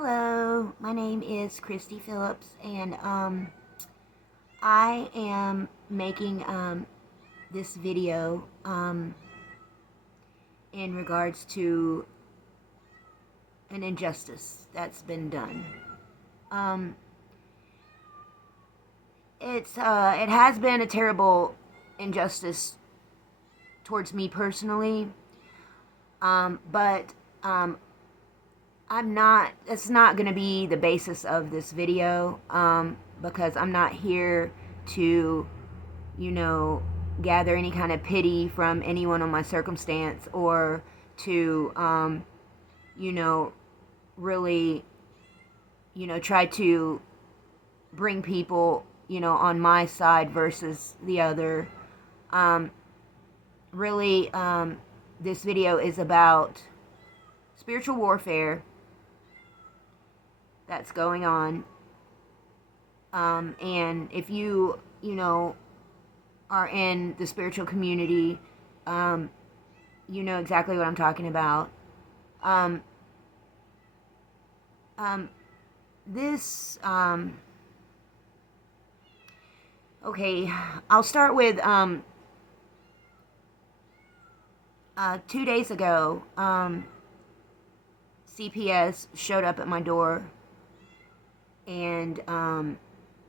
Hello, my name is Christy Phillips, and I am making this video in regards to an injustice that's been done. It has been a terrible injustice towards me personally, but it's not going to be the basis of this video, because I'm not here to, gather any kind of pity from anyone on my circumstance, or to, really, try to bring people, on my side versus the other. Really, this video is about spiritual warfare that's going on, and if you are in the spiritual community, you know exactly what I'm talking about. Okay, I'll start with 2 days ago, CPS showed up at my door, and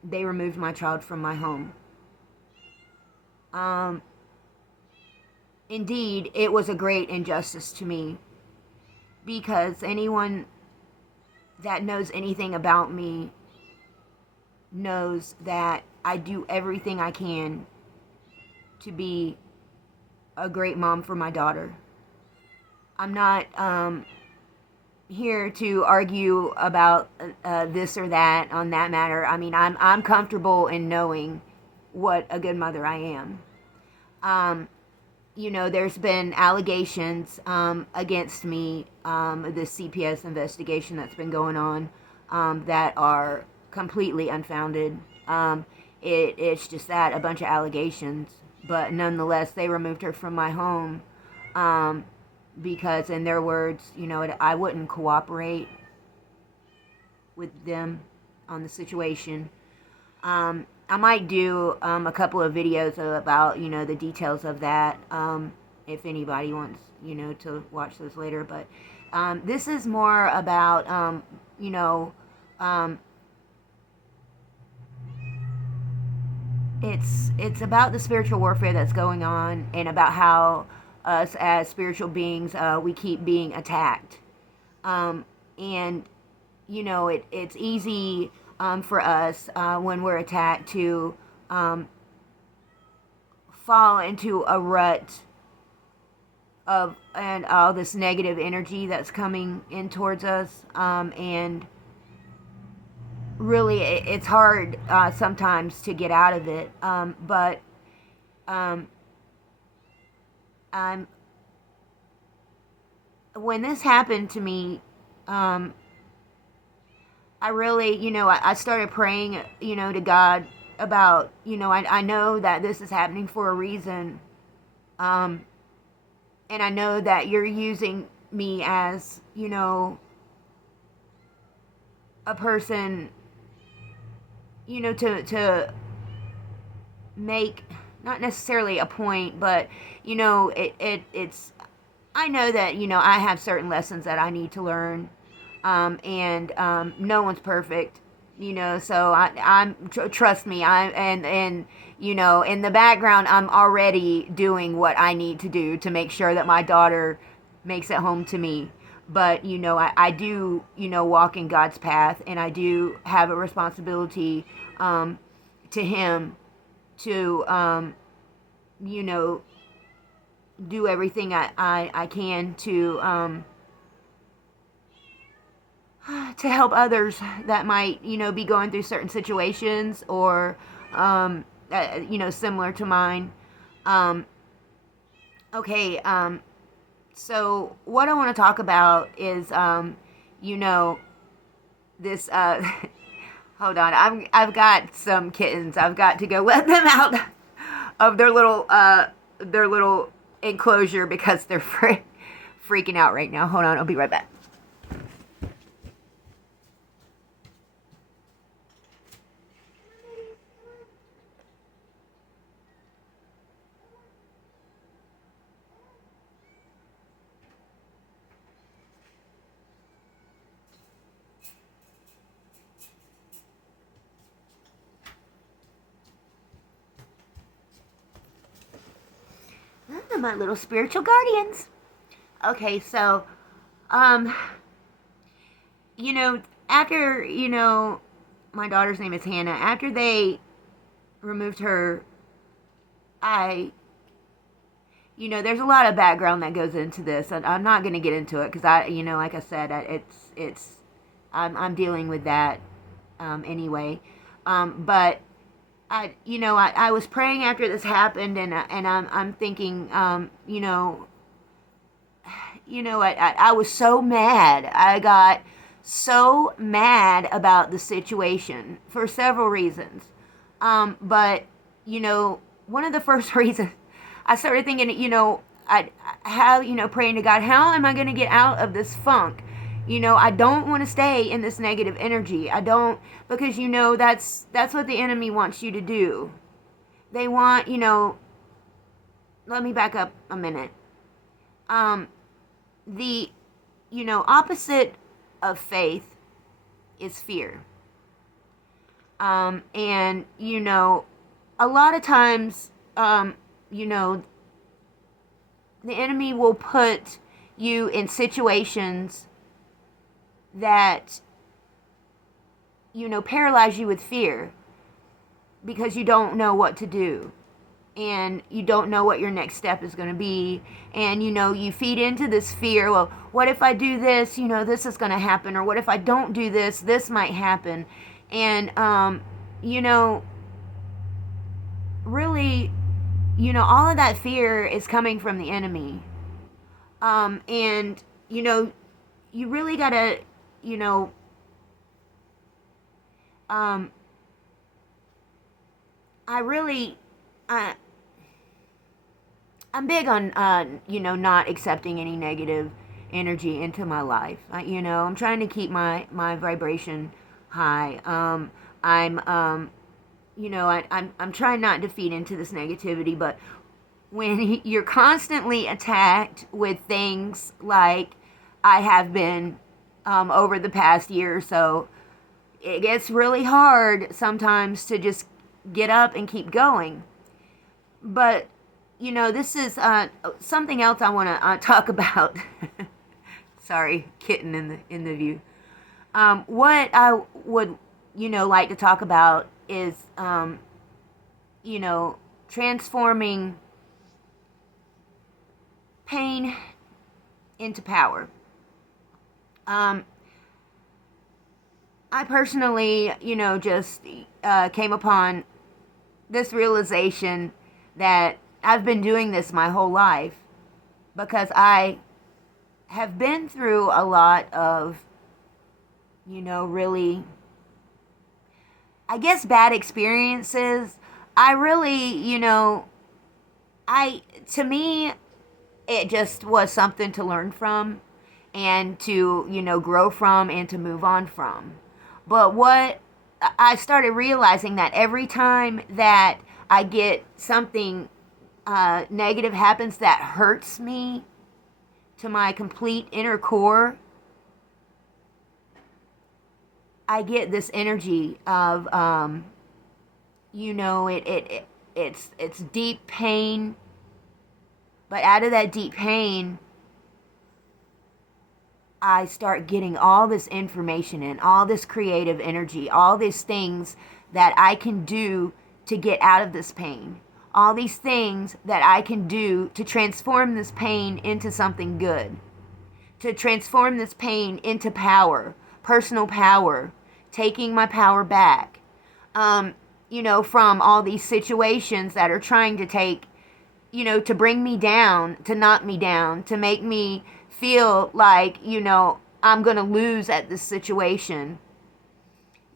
they removed my child from my home. Indeed, it was a great injustice to me, because anyone that knows anything about me knows that I do everything I can to be a great mom for my daughter. I'm not here to argue about this or that on that matter. I mean, I'm comfortable in knowing what a good mother I am. There's been allegations against me, the CPS investigation that's been going on, that are completely unfounded. It's just that, a bunch of allegations, but nonetheless, they removed her from my home, because in their words, I wouldn't cooperate with them on the situation. I might do a couple of videos about, the details of that, if anybody wants, to watch those later. But this is more about, it's about the spiritual warfare that's going on, and about how us as spiritual beings, we keep being attacked. And it's easy for us, when we're attacked, to fall into a rut of and all this negative energy that's coming in towards us, and really it's hard sometimes to get out of it, but when this happened to me, I really, I started praying, to God about, I know that this is happening for a reason. And I know that you're using me as, a person, to make, not necessarily a point, but, it's, I know that, I have certain lessons that I need to learn. And no one's perfect, so trust me, in the background, I'm already doing what I need to do to make sure that my daughter makes it home to me. But, I do, walk in God's path, and I do have a responsibility, to Him to, do everything I can to help others that might, be going through certain situations, or, similar to mine. Okay, so what I want to talk about is, this, hold on, I've got some kittens. I've got to go let them out of their little enclosure, because they're freaking out right now. Hold on, I'll be right back. my little spiritual guardians. Okay, so, um, after, my daughter's name is Hannah, after they removed her, there's a lot of background that goes into this, and I'm not going to get into it because like I said, I'm dealing with that, anyway. But I was praying after this happened, and I'm thinking, I was so mad. I got so mad about the situation for several reasons. But, one of the first reasons I started thinking, praying to God, how am I going to get out of this funk? I don't want to stay in this negative energy. I don't, because, that's what the enemy wants you to do. They want, let me back up a minute. The, opposite of faith is fear. And, a lot of times, the enemy will put you in situations that, paralyze you with fear because you don't know what to do. And you don't know what your next step is going to be. And, you feed into this fear. Well, what if I do this? This is going to happen. Or what if I don't do this? This might happen. And, really, all of that fear is coming from the enemy. And, you really got to, I'm big on, not accepting any negative energy into my life. I'm trying to keep my vibration high. I'm trying not to feed into this negativity, but when you're constantly attacked with things like I have been, over the past year or so, it gets really hard sometimes to just get up and keep going. But this is something else I want to talk about. Sorry, kitten in the view. What I would like to talk about is transforming pain into power. I personally, just came upon this realization that I've been doing this my whole life because I have been through a lot of, really, I guess, bad experiences. I really, to me, it just was something to learn from and to, grow from and to move on from. But what I started realizing that every time that I get something negative happens that hurts me to my complete inner core, I get this energy of, it's deep pain. But out of that deep pain, I start getting all this information and all this creative energy, all these things that I can do to get out of this pain. All these things that I can do to transform this pain into something good. To transform this pain into power, personal power, taking my power back. From all these situations that are trying to take, to bring me down, to knock me down, to make me feel like, I'm going to lose at this situation.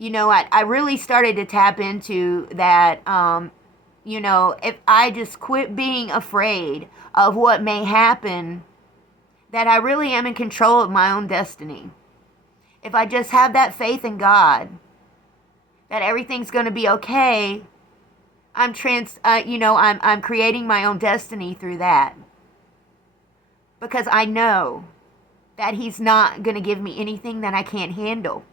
I really started to tap into that, if I just quit being afraid of what may happen, that I really am in control of my own destiny. If I just have that faith in God, that everything's going to be okay, I'm creating my own destiny through that. Because I know that He's not going to give me anything that I can't handle.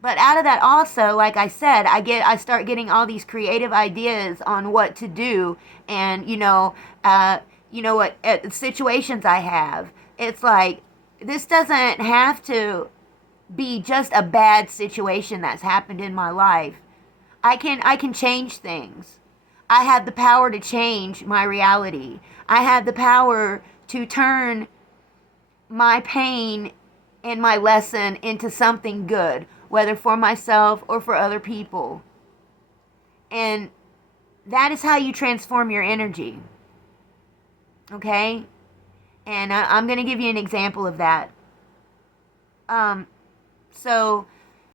But out of that also, like I said, I start getting all these creative ideas on what to do. And, you know what, situations I have, it's like, this doesn't have to be just a bad situation that's happened in my life. I can change things. I have the power to change my reality. I have the power to turn my pain and my lesson into something good, whether for myself or for other people. And that is how you transform your energy. Okay? And I'm going to give you an example of that. So